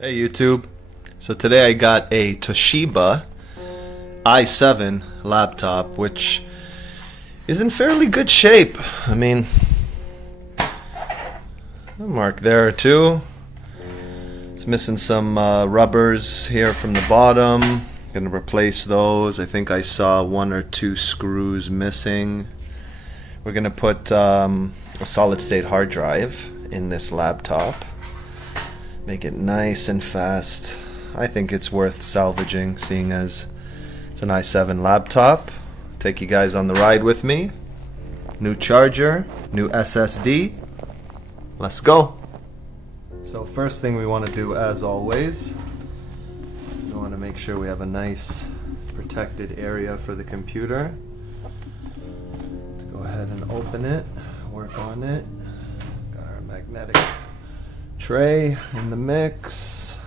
Hey YouTube, so today I got a Toshiba i7 laptop which is in fairly good shape. I mean, a mark there too. It's missing some rubbers here from the bottom. Gonna replace those. I think I saw one or two screws missing. We're gonna put a solid state hard drive in this laptop. Make it nice and fast. I think it's worth salvaging, seeing as it's an i7 laptop. Take you guys on the ride with me. New charger, new SSD. Let's go. So first thing we want to do, as always, we want to make sure we have a nice protected area for the computer. To go ahead and open it, work on it. Got our magnetic tray in the mix.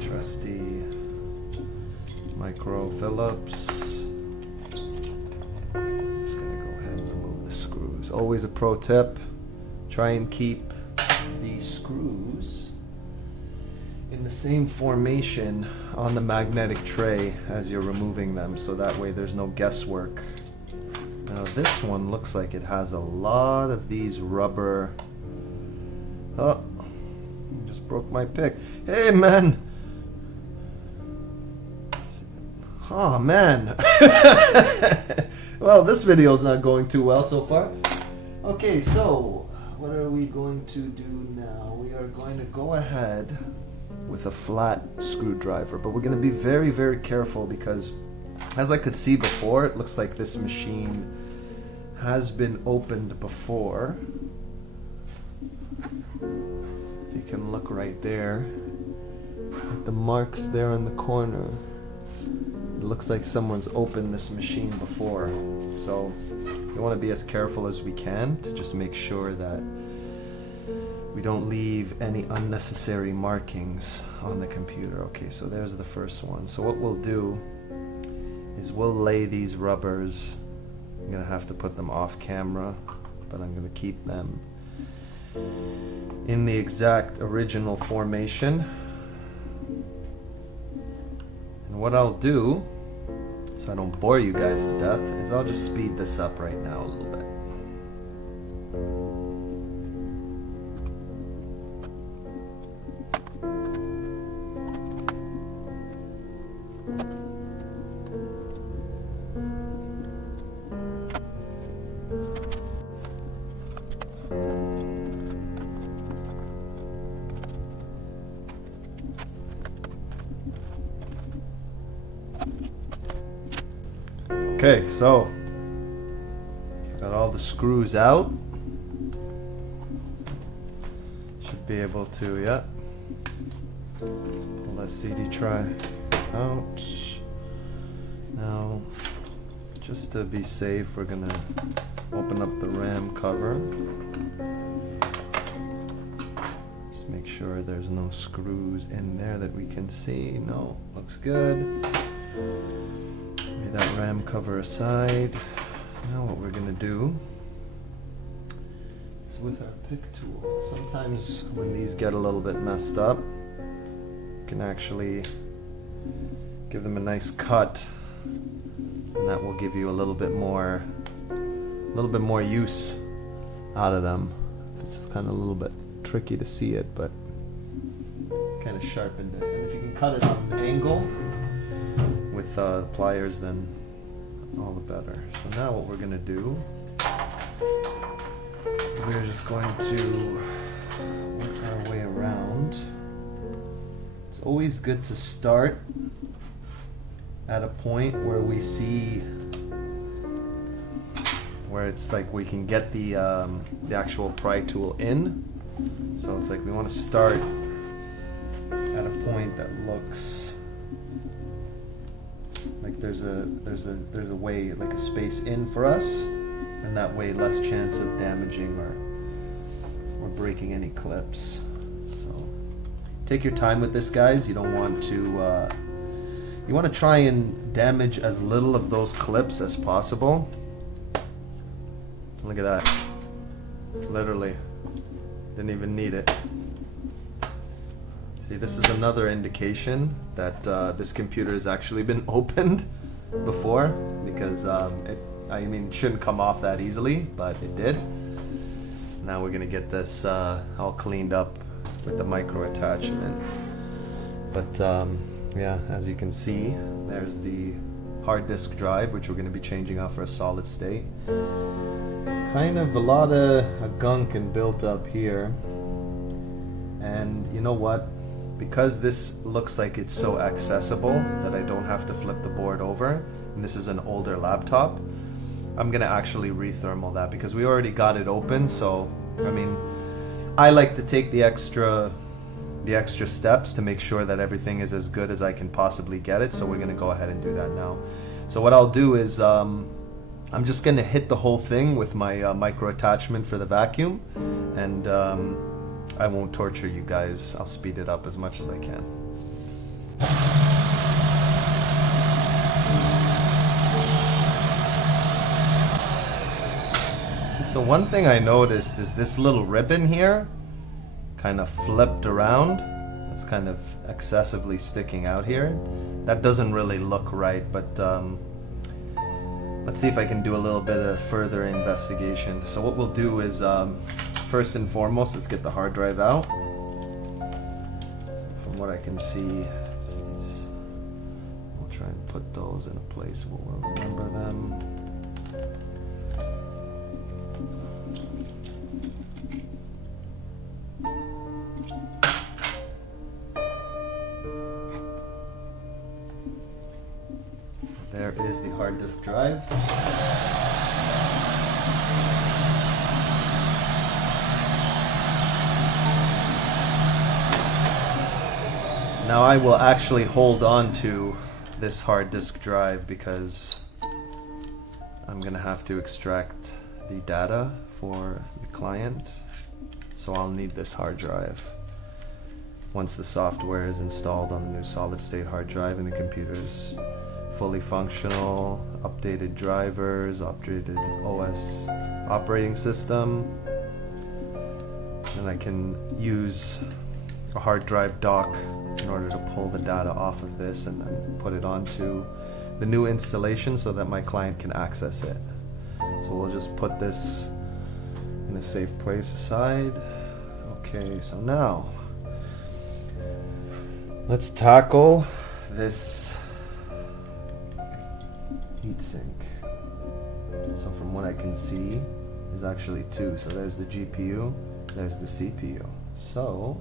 Trusty micro Phillips. Just gonna go ahead and remove the screws. Always a pro tip, try and keep the screws in the same formation on the magnetic tray as you're removing them, so that way there's no guesswork. Now this one looks like it has a lot of these rubber. Oh, just broke my pick. Hey man! Oh man! Well, this video is not going too well so far. Okay, so what are we going to do now? We are going to go ahead with a flat screwdriver, but we're going to be very, very careful because, as I could see before, it looks like this machine has been opened before. If you can look right there at the marks there in the corner, it looks like someone's opened this machine before. So we want to be as careful as we can to just make sure that we don't leave any unnecessary markings on the computer. Okay, so there's the first one. So what we'll do is we'll lay these rubbers. I'm gonna have to put them off camera, but I'm gonna keep them in the exact original formation. And what I'll do, so I don't bore you guys to death, is I'll just speed this up right now a little bit. Okay, so got all the screws out. Should be able to, yeah. Pull that CD tray out. Now, just to be safe, we're gonna open up the RAM cover. Just make sure there's no screws in there that we can see. No, looks good. Lay that RAM cover aside. Now what we're going to do is, with our pick tool, sometimes when these get a little bit messed up, you can actually give them a nice cut, and that will give you a little bit more use out of them. It's kind of a little bit tricky to see it, but kind of sharpened it. And if you can cut it on an angle with pliers, then all the better. So now what we're going to do is we're just going to work our way around. It's always good to start at a point where we see where it's like we can get the actual pry tool in. So it's like we want to start at a point that looks like there's a way, like a space in for us, and that way less chance of damaging or breaking any clips. So take your time with this, guys. You don't want to you want to try and damage as little of those clips as possible. Look at that, literally Didn't even need it. See, this is another indication that this computer has actually been opened before, because it shouldn't come off that easily, but it did. Now we're gonna get this all cleaned up with the micro attachment. But yeah, as you can see, there's the hard disk drive, which we're gonna be changing out for a solid state. Kind of a lot of gunk and built up here, and you know what? Because this looks like it's so accessible that I don't have to flip the board over, and this is an older laptop, I'm gonna actually rethermal that, because we already got it open. So I mean, I like to take the extra steps to make sure that everything is as good as I can possibly get it. So we're gonna go ahead and do that now. So what I'll do is I'm just gonna hit the whole thing with my micro attachment for the vacuum, and I won't torture you guys. I'll speed it up as much as I can. So one thing I noticed is this little ribbon here kind of flipped around. It's kind of excessively sticking out here. That doesn't really look right, but let's see if I can do a little bit of further investigation. So what we'll do is, first and foremost, let's get the hard drive out. From what I can see, we'll try and put those in a place where we'll remember them. There is the hard disk drive. Now I will actually hold on to this hard disk drive because I'm gonna have to extract the data for the client, so I'll need this hard drive once the software is installed on the new solid state hard drive and the computer's fully functional, updated drivers, updated OS operating system, and I can use a hard drive dock in order to pull the data off of this and then put it onto the new installation so that my client can access it. So we'll just put this in a safe place aside. Okay, so now let's tackle this heatsink. So from what I can see, there's actually two. So there's the GPU, there's the CPU. So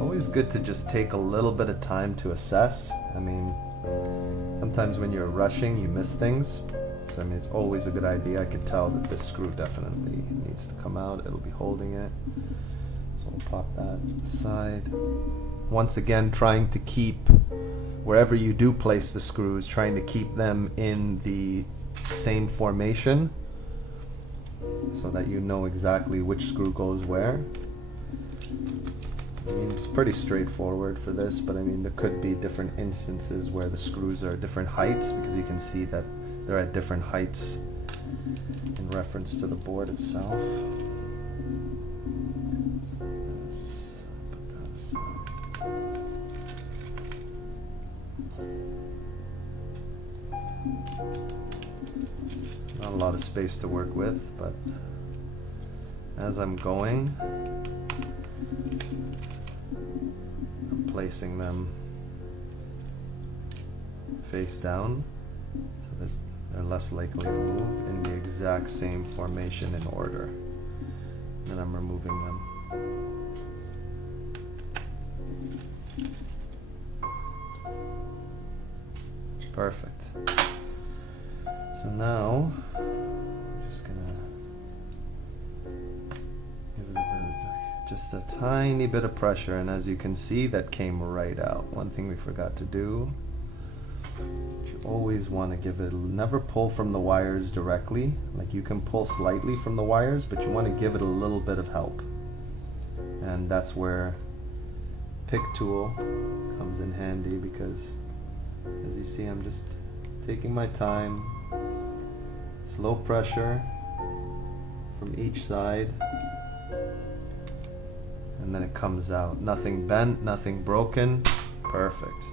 always good to just take a little bit of time to assess. I mean, sometimes when you're rushing, you miss things. So I mean, it's always a good idea. I could tell that this screw definitely needs to come out. It'll be holding it. So we'll pop that aside. Once again, trying to keep, wherever you do place the screws, trying to keep them in the same formation so that you know exactly which screw goes where. I mean, it's pretty straightforward for this, but I mean, there could be different instances where the screws are different heights, because you can see that they're at different heights in reference to the board itself. Not a lot of space to work with, but as I'm going, I'm placing them face down so that they're less likely to move in the exact same formation in order. Then I'm removing them. Perfect. So now, I'm just gonna give it just a tiny bit of pressure, and as you can see, that came right out. One thing we forgot to do, you always want to give it, never pull from the wires directly. Like, you can pull slightly from the wires, but you want to give it a little bit of help. And that's where pick tool comes in handy, because as you see, I'm just taking my time, It's low pressure from each side, and then it comes out. Nothing bent, nothing broken. Perfect.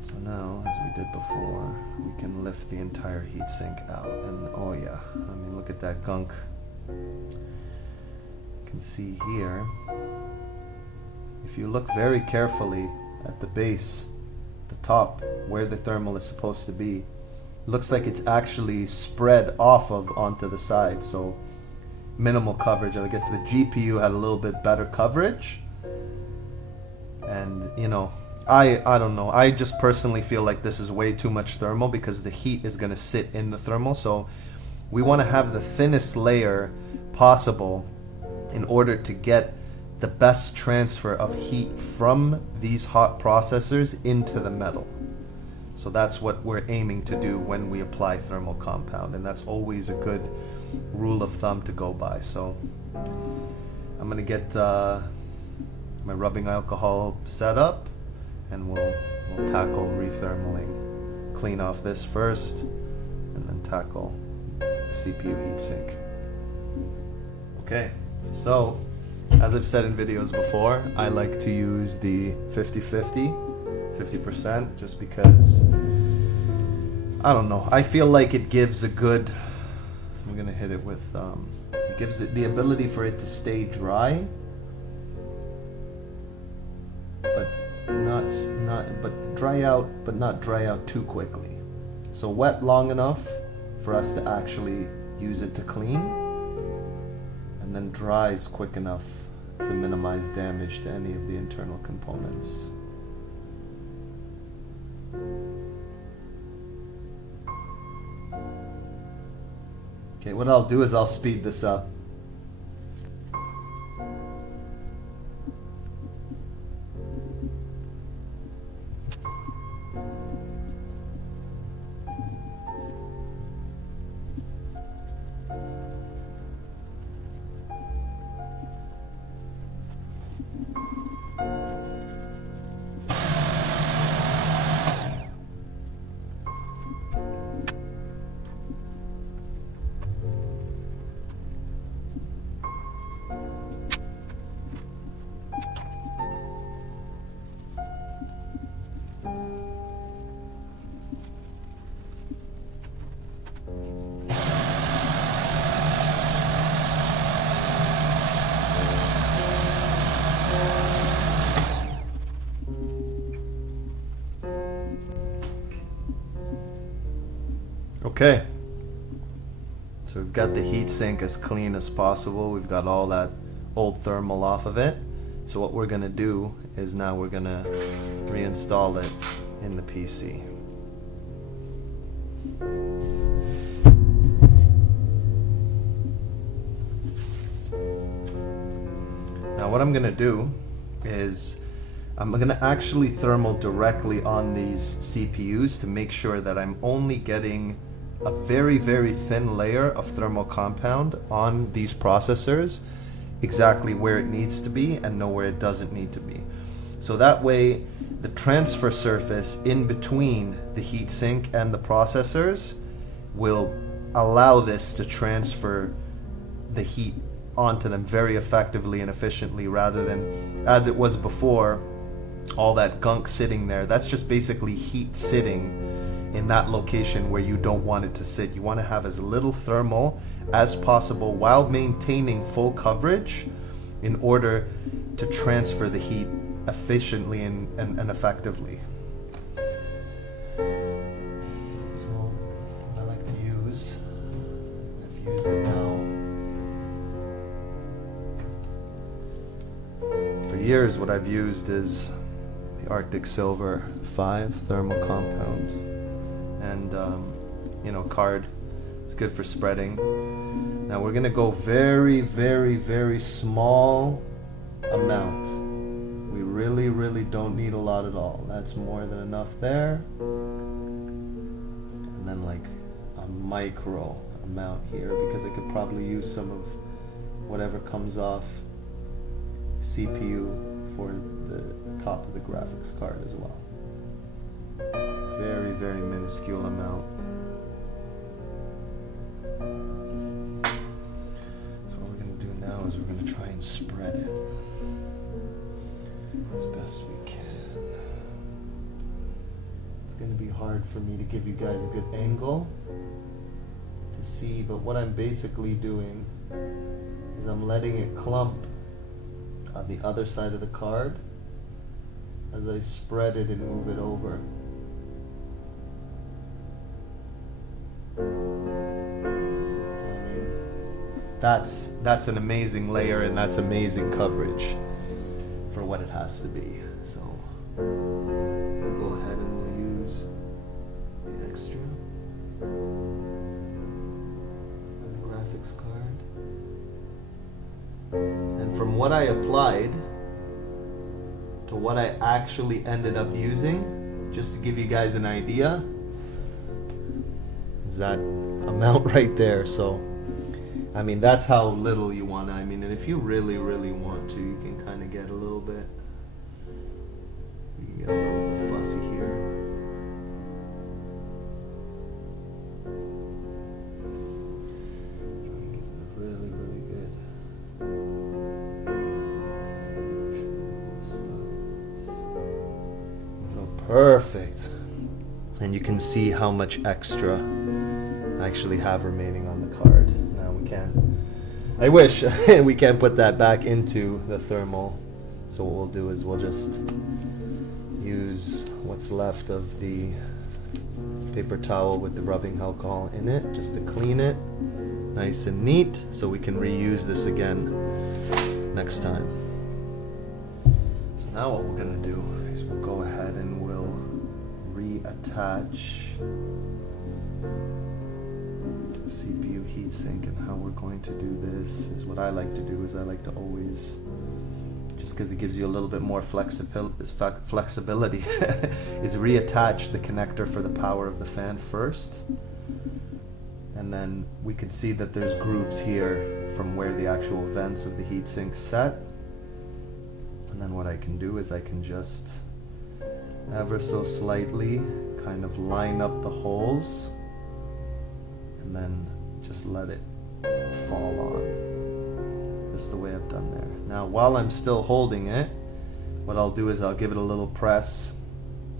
So now, as we did before, we can lift the entire heatsink out. And oh yeah, I mean, look at that gunk. You can see here, if you look very carefully at the base, the top, where the thermal is supposed to be, looks like it's actually spread off of onto the side. So minimal coverage. I guess the GPU had a little bit better coverage. And you know, I don't know, I just personally feel like this is way too much thermal because the heat is going to sit in the thermal. So we want to have the thinnest layer possible in order to get the best transfer of heat from these hot processors into the metal. So that's what we're aiming to do when we apply thermal compound, and that's always a good rule of thumb to go by. So I'm going to get my rubbing alcohol set up, and we'll tackle rethermaling. Clean off this first, and then tackle the CPU heatsink. Okay, so as I've said in videos before, I like to use the 50-50, 50%, just because, I don't know, I feel like it gives a good, I'm gonna hit it with, it gives it the ability for it to stay dry, but dry out, but not dry out too quickly. So wet long enough for us to actually use it to clean, and then dries quick enough to minimize damage to any of the internal components. Okay, what I'll do is I'll speed this up. Okay, so we've got the heatsink as clean as possible. We've got all that old thermal off of it. So what we're gonna do is now we're gonna reinstall it in the PC. Now what I'm gonna do is I'm gonna actually thermal directly on these CPUs to make sure that I'm only getting a very, very thin layer of thermal compound on these processors, exactly where it needs to be and know where it doesn't need to be. So that way the transfer surface in between the heatsink and the processors will allow this to transfer the heat onto them very effectively and efficiently, rather than as it was before, all that gunk sitting there. That's just basically heat sitting in that location where you don't want it to sit. You want to have as little thermal as possible while maintaining full coverage in order to transfer the heat efficiently and effectively. So what I like to use, I've used it now. For years what I've used is the Arctic Silver 5 thermal compound. And you know, card is good for spreading. Now we're gonna go very, very, very small amount. We really don't need a lot at all. That's more than enough there. And then like a micro amount here, because I could probably use some of whatever comes off CPU for the top of the graphics card as well. Very, very minuscule amount. spread it as best we can. It's going to be hard for me to give you guys a good angle to see, but what I'm basically doing is I'm letting it clump on the other side of the card as I spread it and move it over. So I mean, that's an amazing layer, and that's amazing coverage for what it has to be. So we'll go ahead and we'll use the extra on the graphics card. And from what I applied to what I actually ended up using, just to give you guys an idea, is that amount right there. So I mean, that's how little you want to. I mean, and if you really want to, you can kind of get a little bit, you can get a little bit fussy here. Really good. Perfect. And you can see how much extra I actually have remaining on the card. Now we can't, I wish we can't put that back into the thermal. So what we'll do is we'll just use what's left of the paper towel with the rubbing alcohol in it, just to clean it nice and neat, so we can reuse this again next time. So now what we're going to do is we'll go ahead and we'll reattach the CPU heatsink. And how we're going to do this is, what I like to do is I like to always, just because it gives you a little bit more flexibility, is reattach the connector for the power of the fan first. And then we can see that there's grooves here from where the actual vents of the heatsink set. And then what I can do is I can just ever so slightly kind of line up the holes and then just let it fall on. Just the way I've done there. Now while I'm still holding it, what I'll do is I'll give it a little press,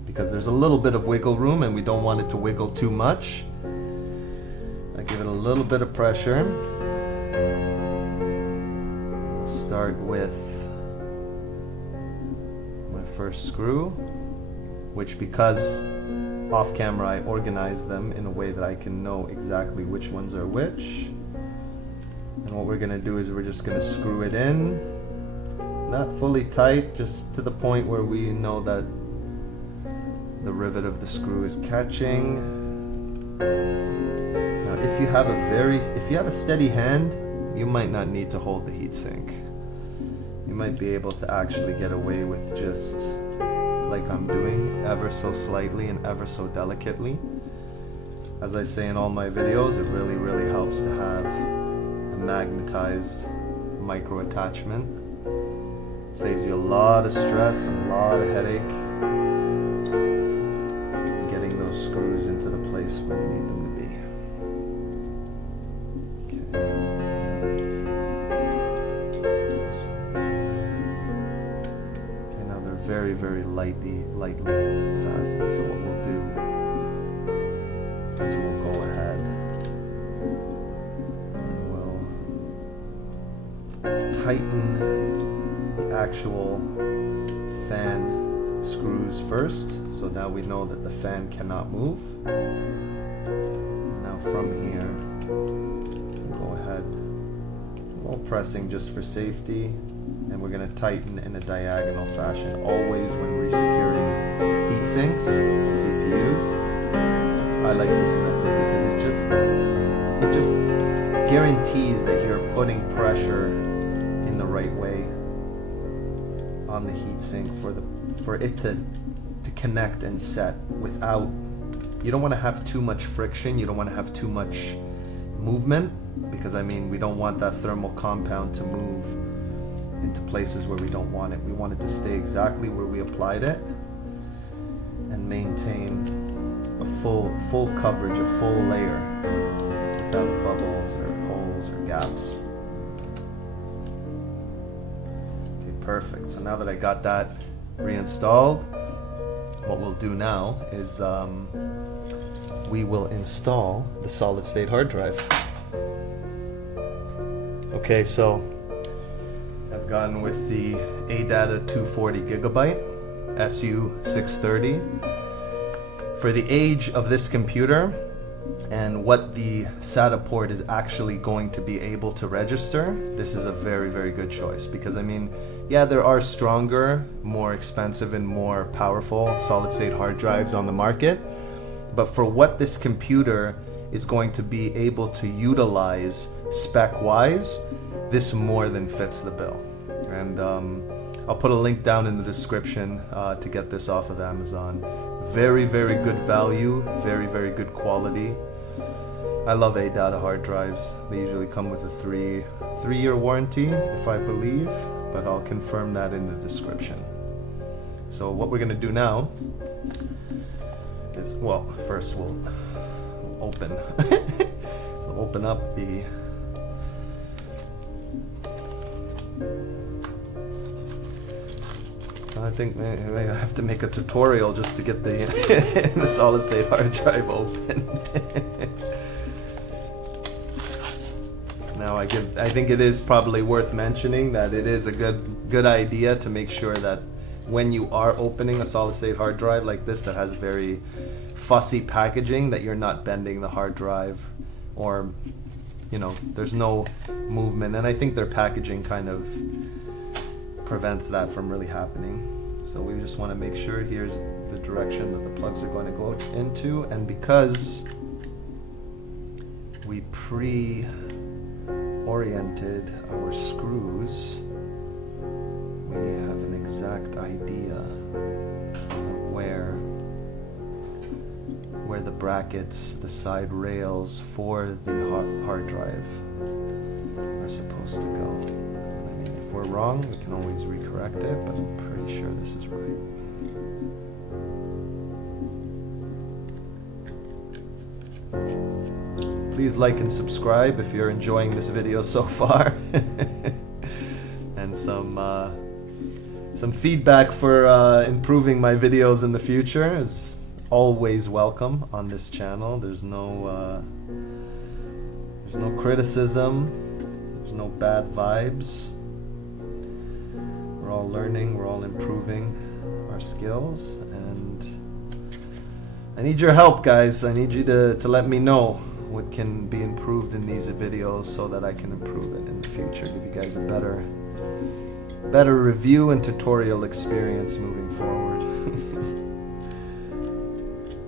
because there's a little bit of wiggle room and we don't want it to wiggle too much. I give it a little bit of pressure. I'll start with my first screw, which, because off camera I organize them in a way that I can know exactly which ones are which. And what we're going to do is we're just going to screw it in, not fully tight, just to the point where we know that the rivet of the screw is catching. Now if you have a steady hand, you might not need to hold the heatsink. You might be able to actually get away with just, like I'm doing, ever so slightly and ever so delicately. As I say in all my videos, it really helps to have a magnetized micro attachment. Saves you a lot of stress and a lot of headache getting those screws into the place where you need them to be. Okay, now they're very lightly fastened. So what we'll do is we'll go ahead and we'll tighten the actual fan screws first. So now we know that the fan cannot move. And now from here, we'll go ahead, while pressing just for safety, and we're going to tighten in a diagonal fashion, always when resecuring heat sinks to CPUs. I like this method because it just guarantees that you're putting pressure in the right way on the heatsink for it to connect and set without. You don't want to have too much friction. You don't want to have too much movement, because I mean, we don't want that thermal compound to move into places where we don't want it. We want it to stay exactly where we applied it and maintain a full coverage, a full layer, without bubbles or holes or gaps. Perfect. So now that I got that reinstalled, what we'll do now is we will install the solid state hard drive. Okay, so I've gone with the ADATA 240 gigabyte SU630. For the age of this computer and what the SATA port is actually going to be able to register, this is a very, very good choice. Because I mean, yeah, there are stronger, more expensive and more powerful solid state hard drives on the market, but for what this computer is going to be able to utilize spec wise, this more than fits the bill. And I'll put a link down in the description to get this off of Amazon. Very, very good value, very, very good quality. I love ADATA hard drives. They usually come with a three-year warranty, if I believe, but I'll confirm that in the description. So what we're gonna do now is, well, first we'll open we'll open up the I think maybe I have to make a tutorial just to get the the solid state hard drive open. Now I think it is probably worth mentioning that it is a good idea to make sure that when you are opening a solid state hard drive like this that has very fussy packaging, that you're not bending the hard drive, or you know, there's no movement, and I think their packaging kind of prevents that from really happening. So we just want to make sure here's the direction that the plugs are going to go into, and because we pre-oriented our screws, we have an exact idea of where the brackets, the side rails for the hard drive are supposed to go. If we're wrong, we can always recorrect it, but I'm pretty sure this is right. Please like and subscribe if you're enjoying this video so far. And some feedback for improving my videos in the future is always welcome on this channel. There's no criticism, there's no bad vibes. We're all learning, we're all improving our skills, and I need your help, guys. I need you to let me know what can be improved in these videos so that I can improve it in the future, give you guys a better review and tutorial experience moving forward.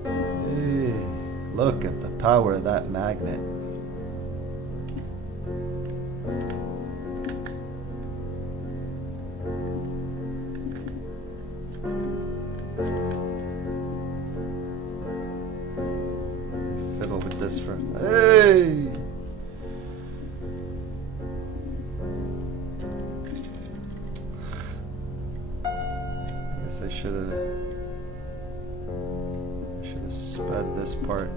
Hey, look at the power of that magnet. Fiddle with this for, hey! I guess I should have sped this part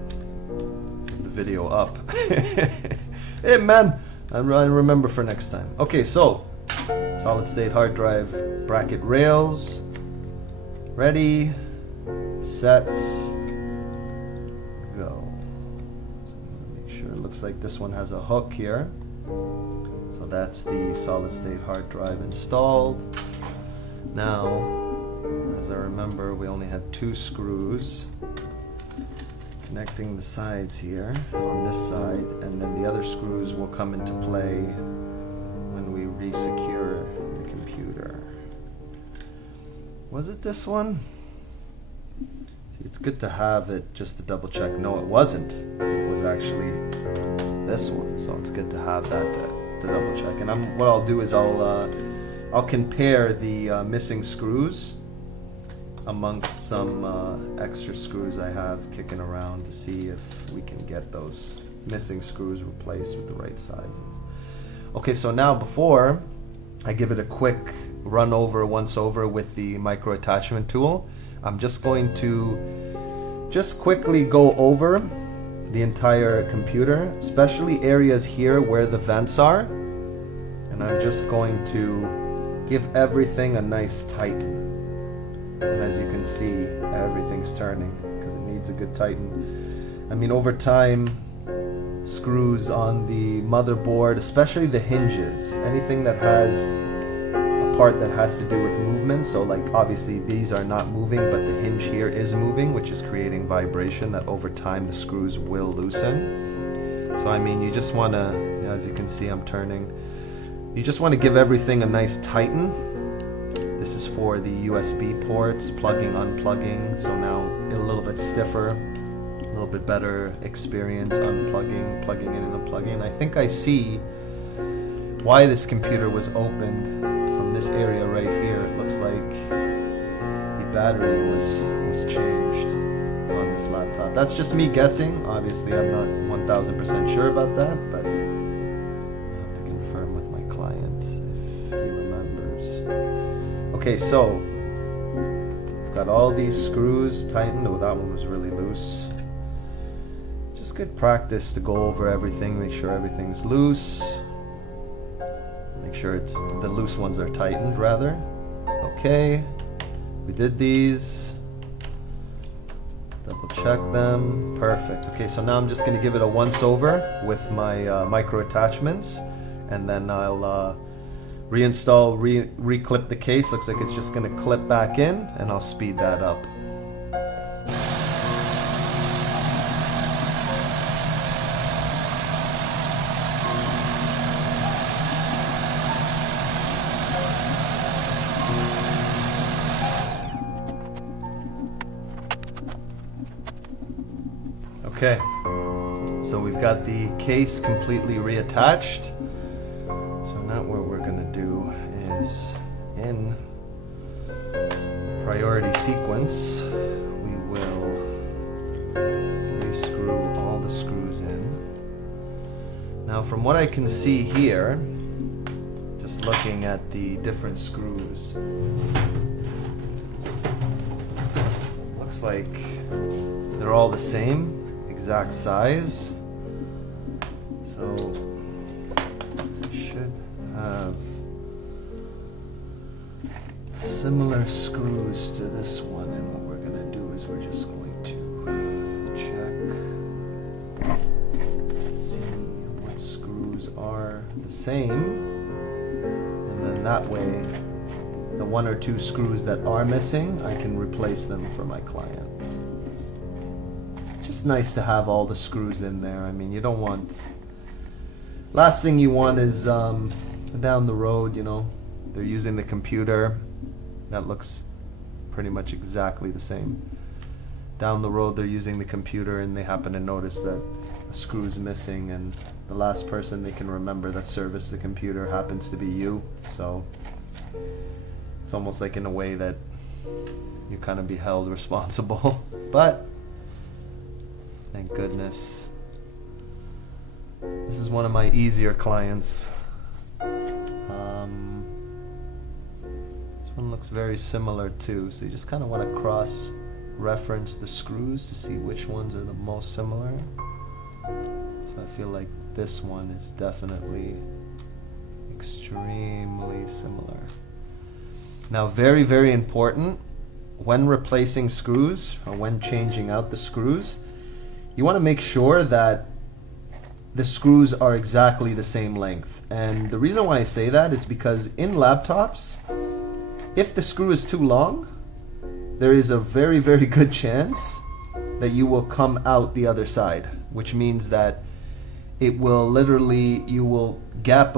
of the video up. Hey man, I remember for next time. Okay, so solid state hard drive bracket rails ready, set, go. So make sure it looks like this one has a hook here. So that's the solid state hard drive installed. Now, as I remember, we only had 2 screws connecting the sides here on this side, and then the other screws will come into play when we re-secure the computer. Was it this one? See, it's good to have it just to double check. No, it wasn't. It was actually this one, so it's good to have that to double check. And what I'll do is I'll compare the missing screws amongst some extra screws I have kicking around to see if we can get those missing screws replaced with the right sizes. Okay, so now before I give it a quick once over with the micro attachment tool, I'm just going to quickly go over the entire computer, especially areas here where the vents are, and I'm just going to give everything a nice tighten. And as you can see, everything's turning because it needs a good tighten. I mean, over time, screws on the motherboard, especially the hinges, anything that has a part that has to do with movement, so like obviously these are not moving, but the hinge here is moving, which is creating vibration that over time the screws will loosen. So I mean, you just want to, as you can see, I'm turning, you just want to give everything a nice tighten. This is for the USB ports, plugging, unplugging, so now a little bit stiffer, a little bit better experience unplugging, plugging in and unplugging. I think I see why this computer was opened from this area right here. It looks like the battery was changed on this laptop. That's just me guessing. Obviously, I'm not 1000% sure about that, but I have to confirm with my client if he remembers. Okay, so we've got all these screws tightened. Oh, that one was really loose. Just good practice to go over everything, make sure everything's loose. Make sure it's the loose ones are tightened rather. Okay, we did these. Double check them. Perfect. Okay, so now I'm just going to give it a once over with my micro attachments, and then I'll reinstall, re-clip the case. Looks like it's just going to clip back in, and I'll speed that up. Okay, so we've got the case completely reattached. So now what we're going to do is, in priority sequence, we will re-screw all the screws in. Now from what I can see here, just looking at the different screws, looks like they're all the same. Exact size, so should have similar screws to this one, and what we're going to do is we're just going to check, see what screws are the same, and then that way the one or two screws that are missing, I can replace them for my client. Just nice to have all the screws in there. I mean, you don't want, last thing you want is down the road, you know, they're using the computer that looks pretty much exactly the same. Down the road they're using the computer and they happen to notice that a screw is missing, and the last person they can remember that serviced the computer happens to be you. So it's almost like in a way that you kind of be held responsible. But thank goodness. This is one of my easier clients. This one looks very similar too, so you just kind of want to cross-reference the screws to see which ones are the most similar. So I feel like this one is definitely extremely similar. Now, very, very important, when replacing screws or when changing out the screws, you want to make sure that the screws are exactly the same length. And the reason why I say that is because in laptops, if the screw is too long, there is a very, very good chance that you will come out the other side, which means that it will literally, you will gap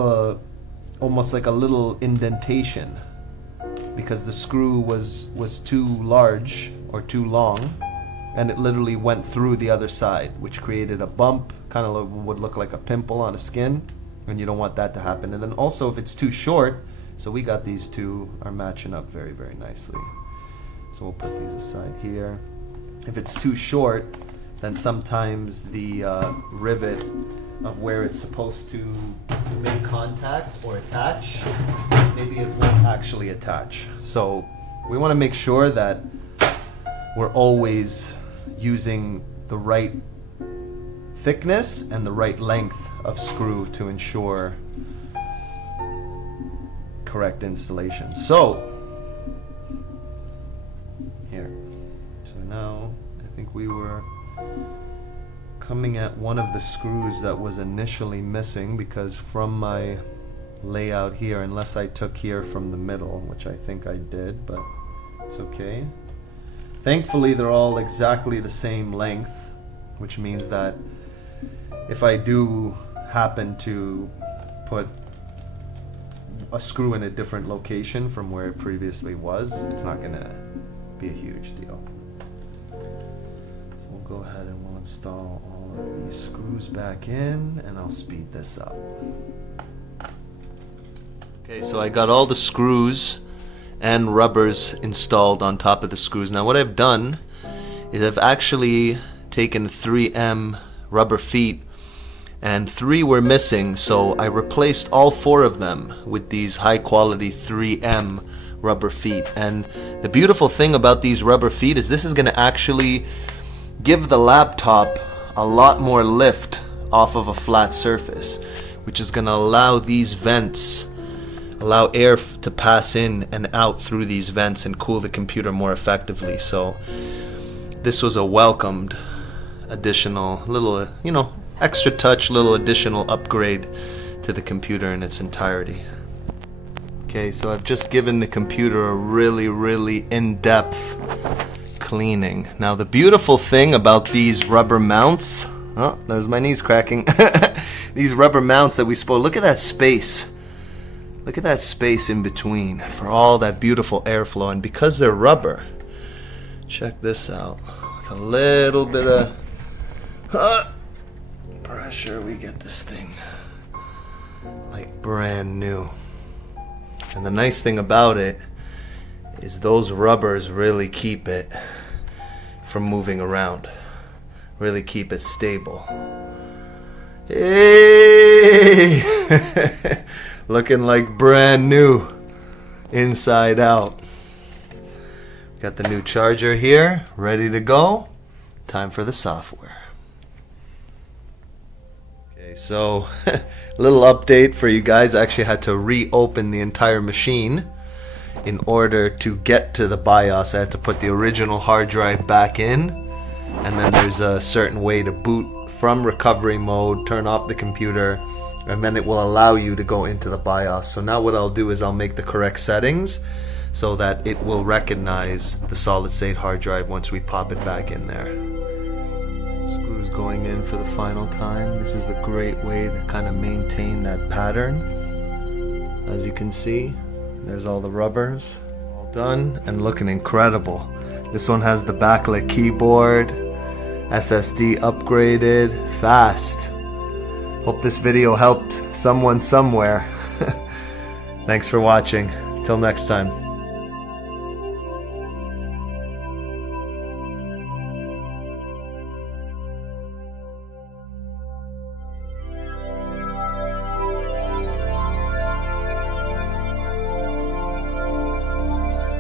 almost like a little indentation because the screw was too large or too long, and it literally went through the other side, which created a bump, kind of would look like a pimple on a skin, and you don't want that to happen. And then also if it's too short, so we got these two are matching up very, very nicely. So we'll put these aside here. If it's too short, then sometimes the rivet of where it's supposed to make contact or attach, maybe it won't actually attach. So we want to make sure that we're always using the right thickness and the right length of screw to ensure correct installation. So here, so now I think we were coming at one of the screws that was initially missing, because from my layout here, unless I took here from the middle, which I think I did, but it's okay. Thankfully they're all exactly the same length, which means that if I do happen to put a screw in a different location from where it previously was, it's not gonna be a huge deal. So we'll go ahead and we'll install all of these screws back in, and I'll speed this up. Okay, so I got all the screws and rubbers installed on top of the screws. Now what I've done is I've actually taken 3M rubber feet, and 3 were missing, so I replaced all 4 of them with these high quality 3M rubber feet. And the beautiful thing about these rubber feet is this is going to actually give the laptop a lot more lift off of a flat surface, which is going to allow these vents, allow air to pass in and out through these vents and cool the computer more effectively. So this was a welcomed additional little, extra touch, little additional upgrade to the computer in its entirety. Okay, so I've just given the computer a really in-depth cleaning. Now the beautiful thing about these rubber mounts, oh, there's my knees cracking. These rubber mounts that we spoke, look at that space. Look at that space in between for all that beautiful airflow. And because they're rubber, check this out. With a little bit of pressure, we get this thing like brand new. And the nice thing about it is those rubbers really keep it from moving around, really keep it stable. Hey! Looking like brand new inside out. Got the new charger here, ready to go. Time for the software. Okay, so a little update for you guys. I actually had to reopen the entire machine in order to get to the BIOS. I had to put the original hard drive back in, and then there's a certain way to boot from recovery mode, turn off the computer, and then it will allow you to go into the BIOS. So now what I'll do is I'll make the correct settings so that it will recognize the solid state hard drive once we pop it back in there. Screws going in for the final time. This is a great way to kind of maintain that pattern. As you can see, there's all the rubbers all done and looking incredible. This one has the backlit keyboard, SSD upgraded, fast. Hope this video helped someone somewhere. Thanks for watching. Till next time.